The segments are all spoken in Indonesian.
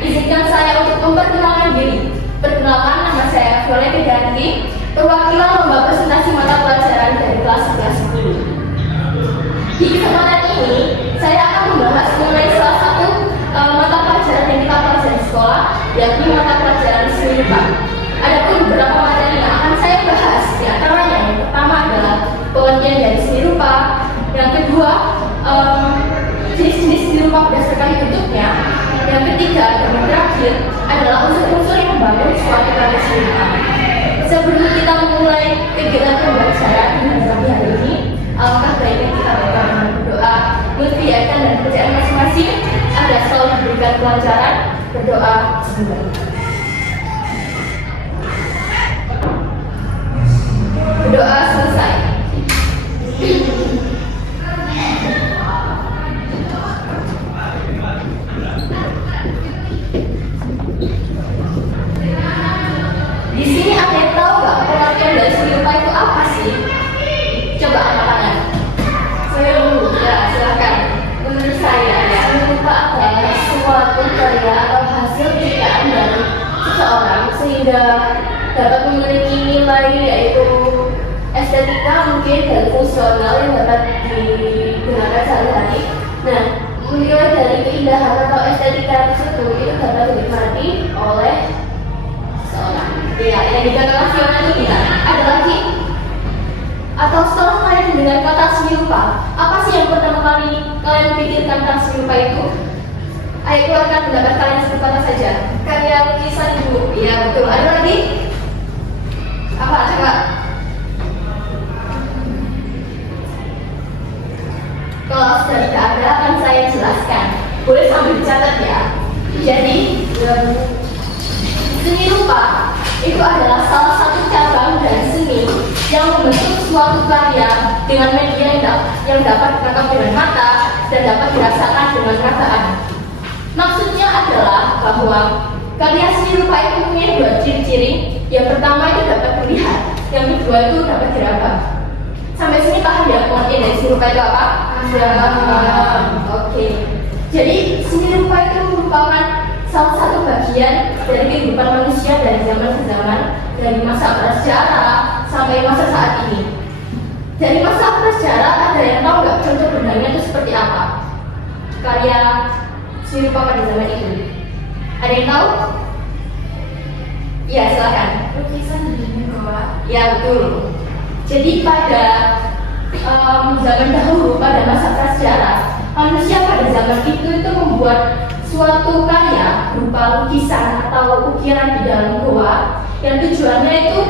Izinkan saya untuk memperkenalkan diri. Perkenalkan, nama saya Violet Widianti, perwakilan lomba presentasi mata pelajaran dari kelas 11 10. Di kesempatan ini, saya akan membahas mengenai salah satu mata pelajaran yang kita pelajari di sekolah, yakni mata pelajaran seni rupa. Adapun beberapa materi yang akan saya bahas, di antaranya yang pertama adalah pengertian dari seni rupa, yang kedua jenis-jenis seni rupa berdasarkan bentuknya, yang ketiga dan yang terakhir adalah unsur-unsur yang membangun suatu karya seni rupa. Sebelum kita memulai kegiatan pembelajaran di hari ini, alangkah baiknya kita berdoa, mengikhtiarkan dan pekerjaan masing-masing agar selalu diberikan pelajaran. Berdoa semoga. Berdoa selesai. Di sini ada yang tahu nggak pengertian dari seni rupa itu apa sih? Coba angkat tangan. Saya dulu, ya silakan. Menurut saya, seni rupa adalah suatu karya atau hasil ciptaan dari seseorang sehingga dapat memiliki nilai yaitu estetika mungkin dan fungsional yang dapat digunakan sehari-hari. Nah, nilai dari keindahan atau estetika tersebut itu dapat dinikmati oleh seseorang. Ya, yang dikatakan rasional itu tidak. Ada lagi? Atau setelah kalian mendengar kata seni rupa, apa sih yang pertama kali kalian pikirkan tentang seni rupa itu? Ayo keluarkan pendapat kalian satu kata saja. Karya lukisan ibu. Iya betul. Ada lagi? Apa? Coba. Kalau sudah tidak ada, akan saya jelaskan. Boleh sambil dicatat ya. Jadi, seni rupa itu adalah salah satu cabang dari seni yang membentuk suatu karya dengan media yang dapat ditangkap dengan mata dan dapat dirasakan dengan perasaan. Maksudnya adalah bahwa karya seni rupa itu mempunyai dua ciri-ciri. Yang pertama itu dapat dilihat, yang kedua itu dapat diraba. Sampai sini paham ya pengertian dari seni rupa itu apa? Oke. Jadi seni rupa itu merupakan salah satu bagian dari kehidupan manusia dari zaman ke zaman, dari masa prasejarah sampai masa saat ini. Dari masa prasejarah ada yang tahu nggak contoh bendanya itu seperti apa? Karya seni rupa pada zaman itu. Ada yang tahu? Ya silakan. Lukisan di goa. Ya betul. Jadi pada zaman dahulu, pada masa prasejarah, manusia pada zaman itu membuat suatu karya berupa lukisan atau ukiran di dalam goa yang tujuannya itu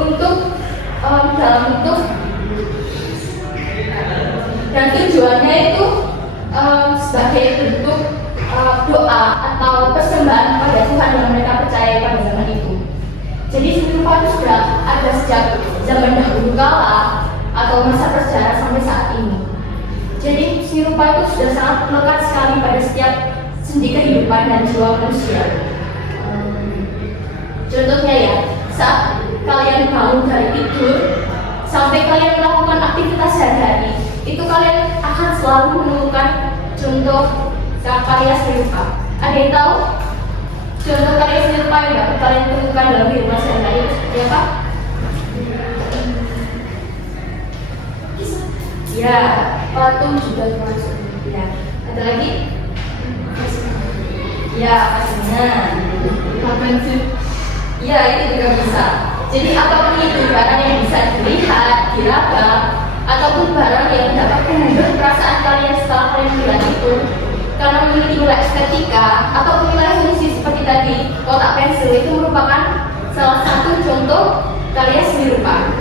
untuk dalam bentuk dan tujuannya itu sebagai bentuk doa atau persembahan pada Tuhan yang mereka percaya pada zaman itu. Jadi seni rupa itu sudah ada sejak zaman dahulu kala atau masa prasejarah sampai saat ini. Jadi seni rupa itu sudah sangat melekat sekali pada setiap sendi kehidupan dan jiwa manusia. Contohnya ya, saat kalian bangun dari tidur sampai kalian melakukan aktivitas sehari-hari, itu kalian akan selalu menemukan contoh karya seni rupa. Ada yang tahu contoh karya seni rupa yang dapat kalian temukan dalam kehidupan sehari-hari seperti apa? Ya, patung juga termasuk. Ya, ada lagi? Ya, pastinya. Ya, itu juga bisa. Jadi apapun itu barang yang bisa dilihat, diraba, ataupun barang yang dapat mengubah perasaan kalian setelah kalian melihat itu, karena memiliki nilai estetika ataupun nilai fungsi seperti tadi, kotak pensil itu merupakan salah satu contoh karya seni rupa.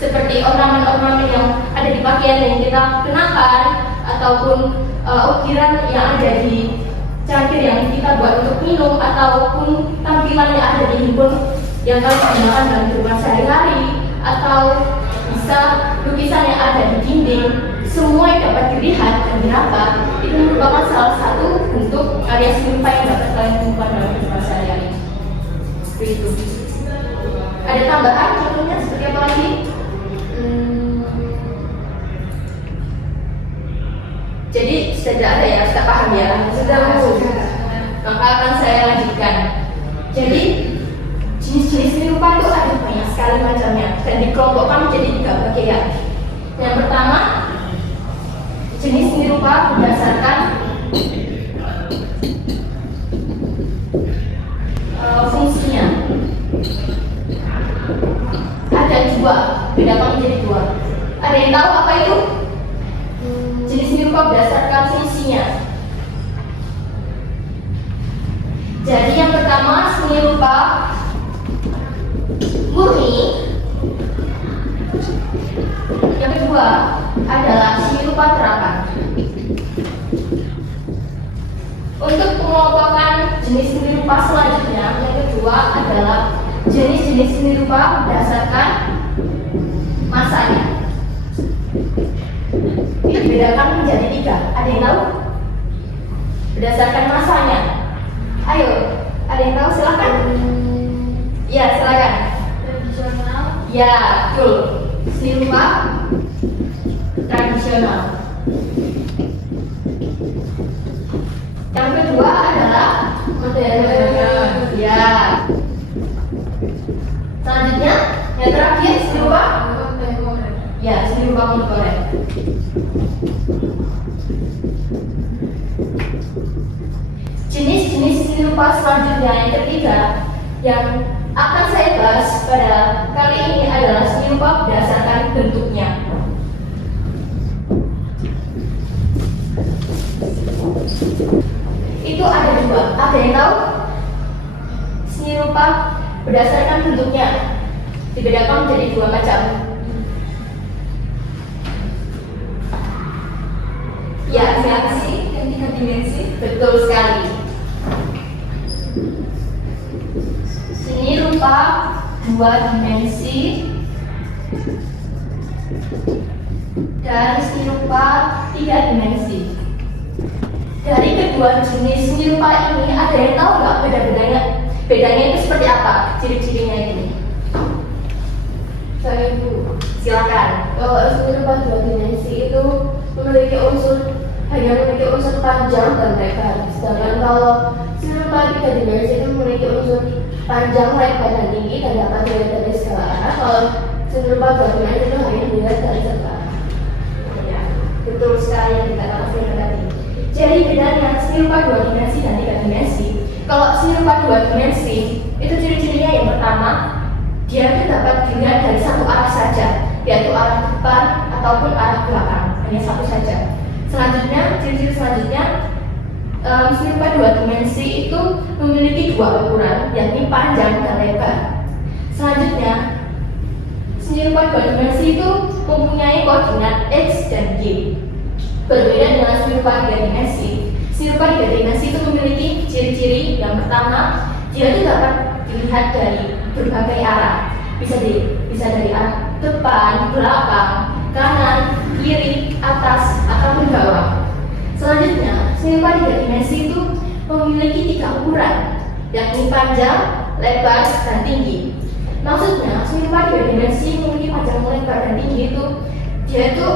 Seperti ornamen-ornamen yang ada di pakaian yang kita kenakan, ataupun ukiran yang ada di cangkir yang kita buat untuk minum, ataupun tampilan yang ada di handphone yang kalian gunakan dalam kehidupan sehari-hari, atau bisa lukisan yang ada di dinding. Semua yang dapat dilihat dan diraba itu merupakan salah satu bentuk karya seni rupa yang dapat kalian temukan dalam kehidupan sehari-hari. Seperti itu. Ada tambahan contohnya seperti apa lagi? Jadi sudah ada ya, sudah paham ya? Sudah. maka akan saya lanjutkan. Jadi jenis-jenis seni rupa itu ada banyak sekali macamnya dan dikelompokkan menjadi 3 bagian. Yang pertama, jenis seni rupa berdasarkan fungsinya. Ada 2, bedakan menjadi 2. Ada yang tahu apa itu? Jenis seni rupa berdasarkan fungsinya. Jadi yang pertama seni rupa murni. Yang kedua adalah seni rupa terapan. Untuk pengelompokan jenis seni rupa selanjutnya, yang kedua adalah jenis-jenis seni rupa berdasarkan masanya. Itu dibedakan menjadi 3. Ada yang tahu? Berdasarkan masanya. Ayo, ada yang tahu? Silakan. Ya, silakan. Tradisional. Ya, betul. Seni rupa tradisional. Yang kedua adalah modern. Ya. Selanjutnya, yang terakhir seni rupa. Ya, seni rupa kontemporer. Jenis-jenis seni rupa selanjutnya yang ketiga yang akan saya bahas pada kali ini adalah seni rupa berdasarkan bentuknya. Itu ada 2. Ada yang tahu? Seni rupa berdasarkan bentuknya dibedakan menjadi 2 macam. Ya, siapa sih? Yang 3 dimensi. Betul sekali. Seni rupa 2 dimensi dan seni rupa 3 dimensi. Dari kedua jenis seni rupa ini, ada yang tahu nggak beda-bedanya? Bedanya itu seperti apa? Ciri-cirinya ini? Saya Ibu. Silakan. Kalau seni rupa 2 dimensi itu hanya memiliki unsur panjang dan lebar. Sedangkan kalau seni rupa 3 dimensi itu memiliki unsur panjang, lebar, dan tinggi dan dapat dilihat dari segala arah. Kalau seni rupa 2 dimensi itu hanya dilihat dari satu arah. Ya, betul sekali yang dikatakan Mas Reza tadi. Jadi bedanya seni rupa 2 dimensi dan 3 dimensi. Kalau seni rupa 2 dimensi itu ciri-cirinya yang pertama, dia itu dapat dilihat dari satu arah saja, yaitu arah depan ataupun arah belakang, hanya satu saja. Selanjutnya, ciri-ciri selanjutnya, seni rupa 2 dimensi itu memiliki 2 ukuran, yakni panjang dan lebar. Selanjutnya, seni rupa 2 dimensi itu mempunyai koordinat X dan Y. Berbeda dengan seni rupa 3 dimensi. Seni rupa 3 dimensi itu memiliki ciri-ciri yang pertama, dia itu dapat dilihat dari berbagai arah. Bisa dari arah depan, belakang, kanan, kiri, atas, ataupun bawah. Selanjutnya, seni rupa 3 dimensi itu memiliki 3 ukuran, yakni panjang, lebar, dan tinggi. Maksudnya, seni rupa 3 dimensi memiliki panjang, lebar, dan tinggi itu dia itu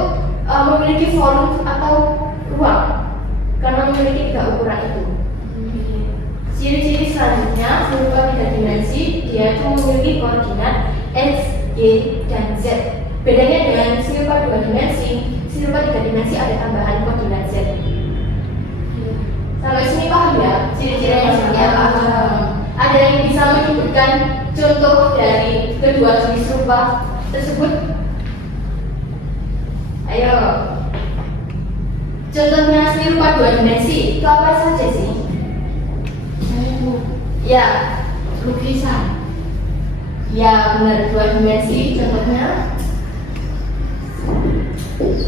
memiliki volume atau ruang karena memiliki 3 ukuran itu. Ciri-ciri selanjutnya, seni rupa 3 dimensi dia itu memiliki koordinat X, Y, dan Z. Bedanya dengan seni rupa 2 dimensi, seni rupa 3 dimensi ada tambahan koordinat Z. Sampai sini paham ya? Ciri-cirinya seperti apa? Ada yang bisa menyebutkan contoh dari kedua jenis rupa tersebut? Ayo. Contohnya seni rupa 2 dimensi itu apa saja sih? Ya, Lukisan. ya benar, 2 dimensi contohnya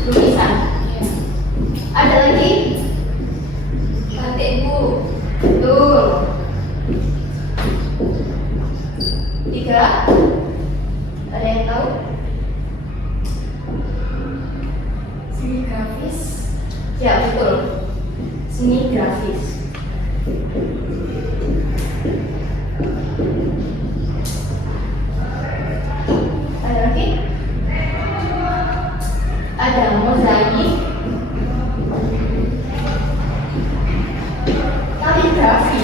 lukisan. Ada lagi? Batik Bu. Betul. 3. Ada yang tahu? Seni grafis. Ya betul. Seni grafis. Ada lagi? Ada mozaik, kaligrafi,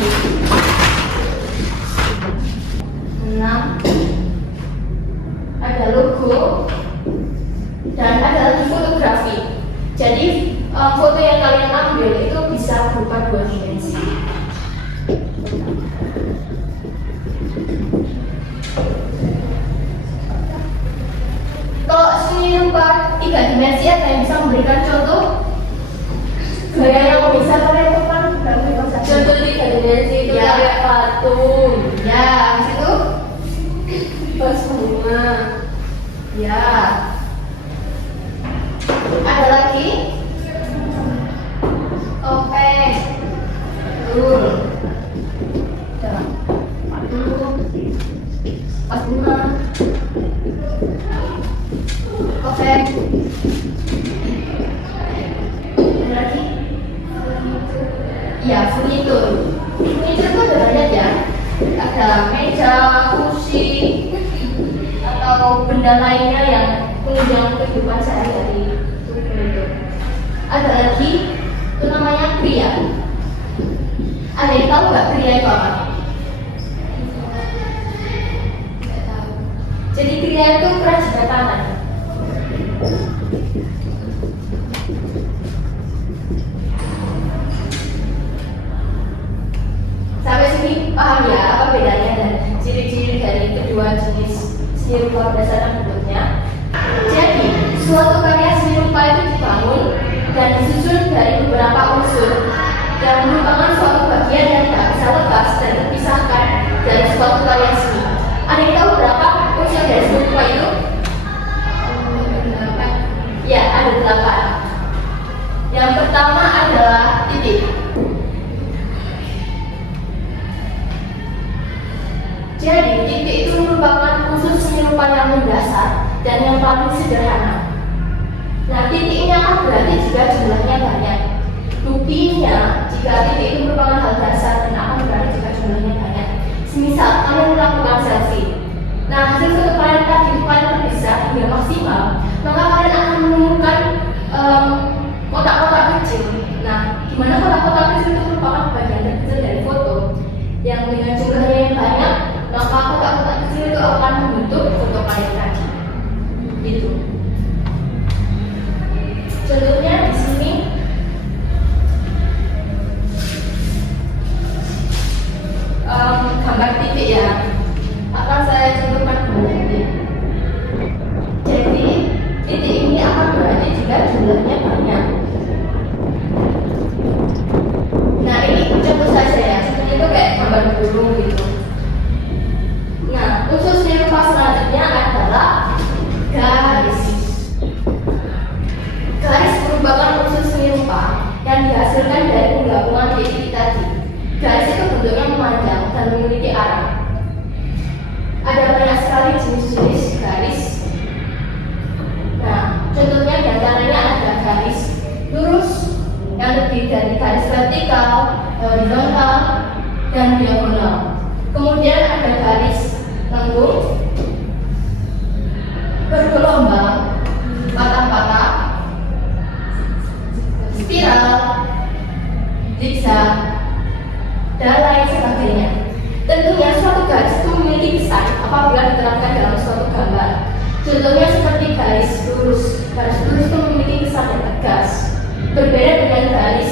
foto yang kalian ambil itu bisa berupa dua dimensi. Kalau seni rupa tiga dimensi, ada yang bisa memberikan contoh gaya yang bisa kalian lakukan? Contoh tiga dimensi itu Ya. kayak patung, Ya, habis itu pas bunga. ya. Ada lagi? Topeng. Betul. Ya. Patung. Pas bunga. Topeng. Ada lagi? Ya, furnitur. Furnitur itu ada banyak ya. Ada meja, kursi, atau benda lainnya yang menunjang kehidupan sehari-hari. Itu furnitur. Ada lagi, itu namanya pria. Ada yang tahu nggak pria itu apa? Nggak tahu. Jadi pria itu kerajinan tangan. Sampai sini paham ya apa bedanya dan ciri-ciri dari kedua jenis seni rupa berdasarkan bentuknya. Jadi, suatu karya seni rupa itu dibangun dan disusun dari beberapa unsur yang merupakan suatu bagian yang tak bisa lepas dan terpisahkan dari suatu karya seni. Ada yang tahu berapa unsur dari seni rupa itu? Ya, ada 8. Yang pertama adalah titik. Jadi, titik itu merupakan unsur seni rupa yang mendasar dan yang paling sederhana. Nah, titik ini akan berarti jika jumlahnya banyak. Buktinya, jika titik itu merupakan hal dasar dan akan berarti jika jumlahnya banyak. Semisal, kalian melakukan selfie. Nah, hasil foto kalian tadi itu kalian terpisah hingga maksimal, maka kalian akan menemukan kotak-kotak kecil. Nah, di mana kotak-kotak kecil itu merupakan bagian terkecil dari foto yang dengan jumlahnya yang banyak, maka kotak-kotak kecil itu akan membentuk foto kalian tadi. Gitu. Contohnya di sini gambar titik ya. Akan saya contohkan gambar titik. Jadi titik ini akan berarti jika jumlahnya banyak. Nah, ini contoh saja ya. Seperti itu kayak gambar burung gitu. Nah, unsur seni rupa selanjutnya adalah garis. Garis merupakan unsur seni rupa yang dihasilkan dari penggabungan titik tadi. Garis itu bentuknya memanjang dan memiliki arah. Ada banyak sekali jenis-jenis garis. Nah, contohnya di antaranya ada garis lurus yang terdiri dari garis vertikal, horizontal, dan diagonal. Kemudian ada garis lengkung, bergelombang, patah-patah, spiral, zigzag, dan lain sebagainya. Tentunya suatu garis itu memiliki kesan apabila diterapkan dalam suatu gambar. Contohnya seperti garis lurus. Garis lurus itu memiliki kesan yang tegas. Berbeda dengan garis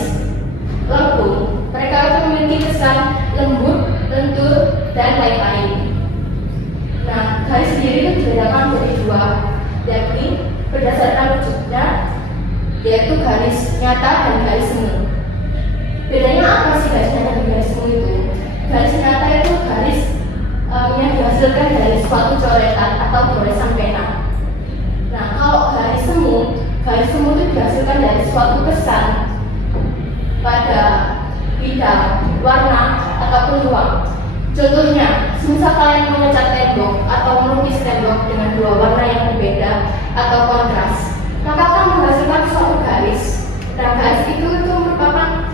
lengkung. Mereka itu memiliki kesan lembut, lentur, dan lain-lain. Nah, garis sendiri itu dibedakan menjadi dua, yakni berdasarkan wujudnya, yaitu garis nyata dan garis semu. Bedanya apa sih garis nyata dan garis semu itu? Garis nyata itu garis yang dihasilkan dari suatu coretan atau goresan pena. Nah, kalau garis semu itu dihasilkan dari suatu kesan pada bidang, warna, ataupun ruang. Contohnya, semisal kalian mengecat tembok atau melukis tembok dengan dua warna yang berbeda atau kontras, maka akan menghasilkan suatu garis. Nah, garis itu merupakan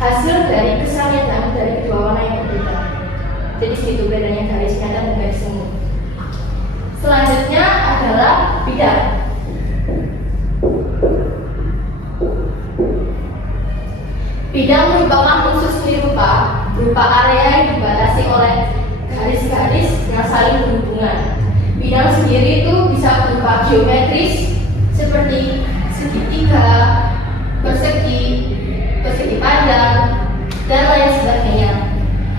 hasil dari kesan yang diambil dari kedua warna yang berbeda. Jadi segitu bedanya garis nyata dan garis semu. Selanjutnya adalah bidang. Bidang merupakan unsur seni rupa berupa area yang dibatasi oleh garis-garis yang saling berhubungan. Bidang sendiri itu bisa berupa geometris seperti segitiga, persegi, persegi panjang, dan lain sebagainya.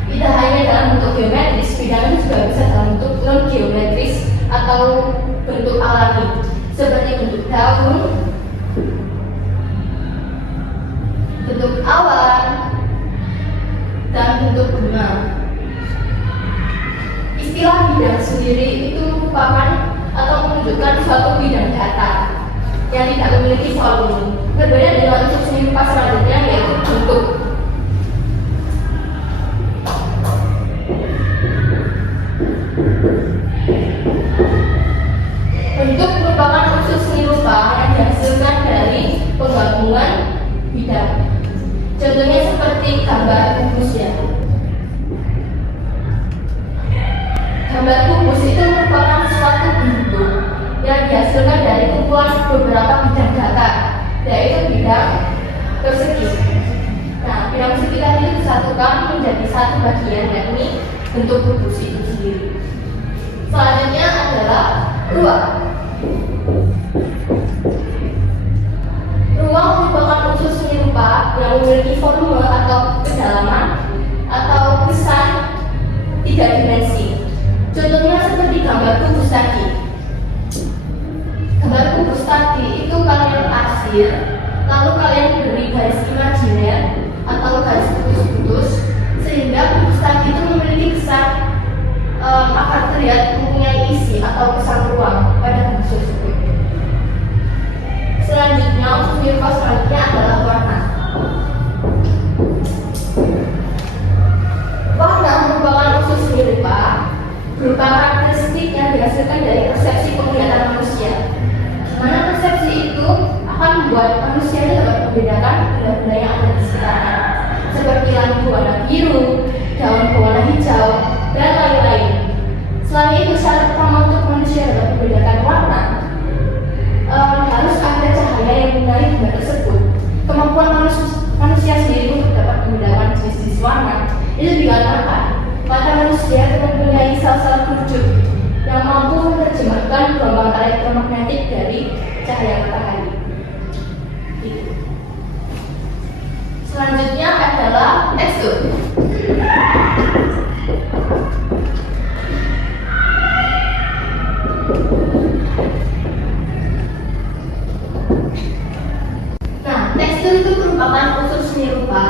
Tidak hanya dalam bentuk geometris, bidangan juga bisa dalam bentuk non-geometris atau bentuk alami, seperti bentuk daun, bentuk awan, dan bentuk bunga. Istilah bidang sendiri itu merupakan atau menunjukkan suatu bidang data yang tidak memiliki volume. Berbeda dengan unsur seni rupa selanjutnya, yaitu bentuk. Bentuk merupakan unsur seni rupa yang dihasilkan dari penggabungan bidang. Contohnya seperti gambar kubus ya. Gambar kubus itu merupakan suatu bentuk yang dihasilkan dari kumpulan beberapa bidang data, yaitu bidang persegi. Nah, bidang persegi tadi itu disatukan menjadi satu bagian, yakni bentuk kubus itu sendiri. Selanjutnya adalah ruang. Ruang merupakan unsur seni rupa yang memiliki volume atau kedalaman atau besar 3 dimensi. Contohnya seperti gambar kubus tadi. Gambar kubus tadi itu kalian arsir, lalu kalian beri garis imajiner atau garis putus-putus, sehingga kubus tadi itu memiliki kesan akan terlihat mempunyai isi atau kesan ruang pada kubus tersebut. Selanjutnya, unsur seni rupa selanjutnya adalah warna. Warna merupakan unsur seni rupa berupa karakteristik yang dihasilkan dari persepsi penglihatan manusia. Mana persepsi itu akan membuat manusia dapat membedakan benda-benda yang ada di sekitarnya, seperti langit berwarna biru, daun berwarna hijau, dan lain-lain. Selain itu, syarat utama untuk manusia dapat membedakan warna harus ada cahaya yang menyinari benda tersebut. Kemampuan manusia sendiri untuk dapat membedakan jenis-jenis warna itu dikarenakan mata manusia mempunyai sel-sel kerucut yang mampu menerjemahkan gelombang elektromagnetik dari cahaya matahari. Selanjutnya adalah tekstur. Nah, tekstur itu merupakan unsur seni rupa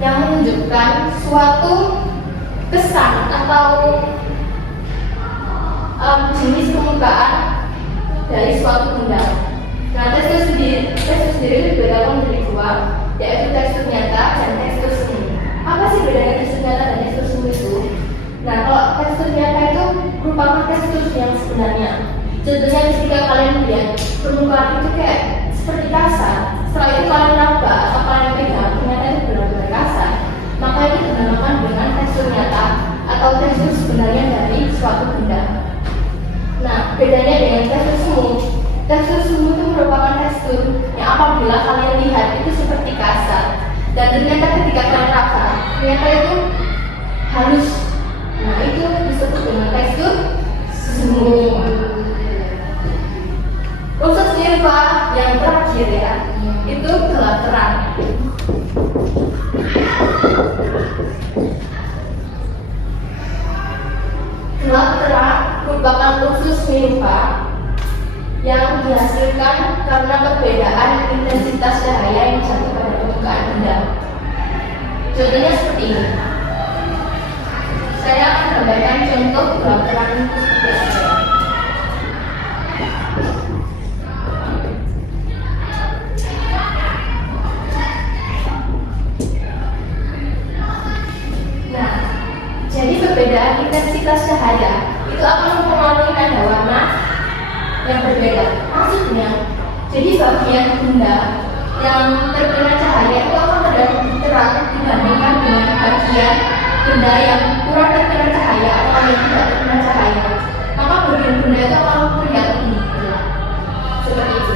yang menunjukkan suatu kesan atau jenis permukaan dari suatu benda. Nah, tekstur sendiri dibedakan menjadi dua, yaitu tekstur nyata dan tekstur seni. Apa sih bedanya tekstur nyata dan tekstur seni itu? Nah, kalau tekstur nyata itu merupakan tekstur yang sebenarnya. Contohnya ketika kalian lihat permukaan itu kayak seperti kasar, setelah itu kalian raba atau kalian pegang, ternyata itu benar-benar kasar, maka itu dinamakan dengan tekstur nyata atau tekstur sebenarnya dari suatu benda. Nah, bedanya dengan tekstur semu. Tekstur semu itu merupakan tekstur yang apabila kalian lihat itu seperti kasar, dan ternyata ketika kalian raba, ternyata itu halus. Nah, itu disebut dengan tekstur semu. Unsur seni rupa yang terakhir ya, itu gelap terang. Gelap terang merupakan unsur seni rupa yang dihasilkan karena perbedaan intensitas cahaya yang jatuh pada permukaan benda. Contohnya seperti ini. Saya akan gambarkan contoh gelap terang itu seperti apa. Nah, jadi perbedaan intensitas cahaya itu akan mempengaruhi nada warna yang berbeda. Maksudnya, jadi bagian benda yang terkena cahaya itu akan terlihat terang dibandingkan dengan bagian benda yang kurang terkena cahaya atau yang tidak terkena cahaya. Maka bagian benda itu akan terlihat lebih gelap. Seperti itu.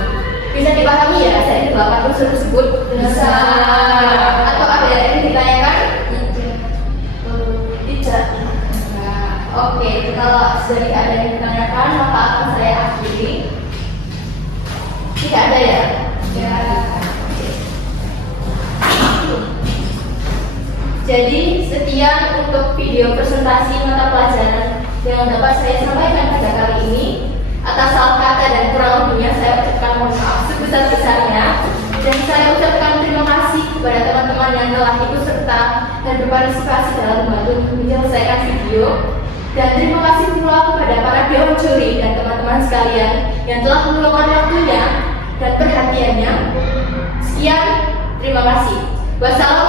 Bisa dipahami ya dari 8 unsur tersebut? Bisa. Atau ada yang ditanyakan? Tidak. Oke, kalau sudah tidak ada yang ditanyakan, maka akan saya akhiri. Tidak ada ya? Jadi sekian untuk video presentasi mata pelajaran yang dapat saya sampaikan pada kali ini. Atas salah kata dan kurang lebihnya saya ucapkan mohon maaf sebesar-besarnya, dan saya ucapkan terima kasih kepada teman-teman yang telah ikut serta dan berpartisipasi dalam membantu menyelesaikan video. Dan terima kasih pula kepada para dewan juri dan teman-teman sekalian yang telah meluangkan waktunya dan perhatiannya. Sekian, terima kasih. Wassalamualaikum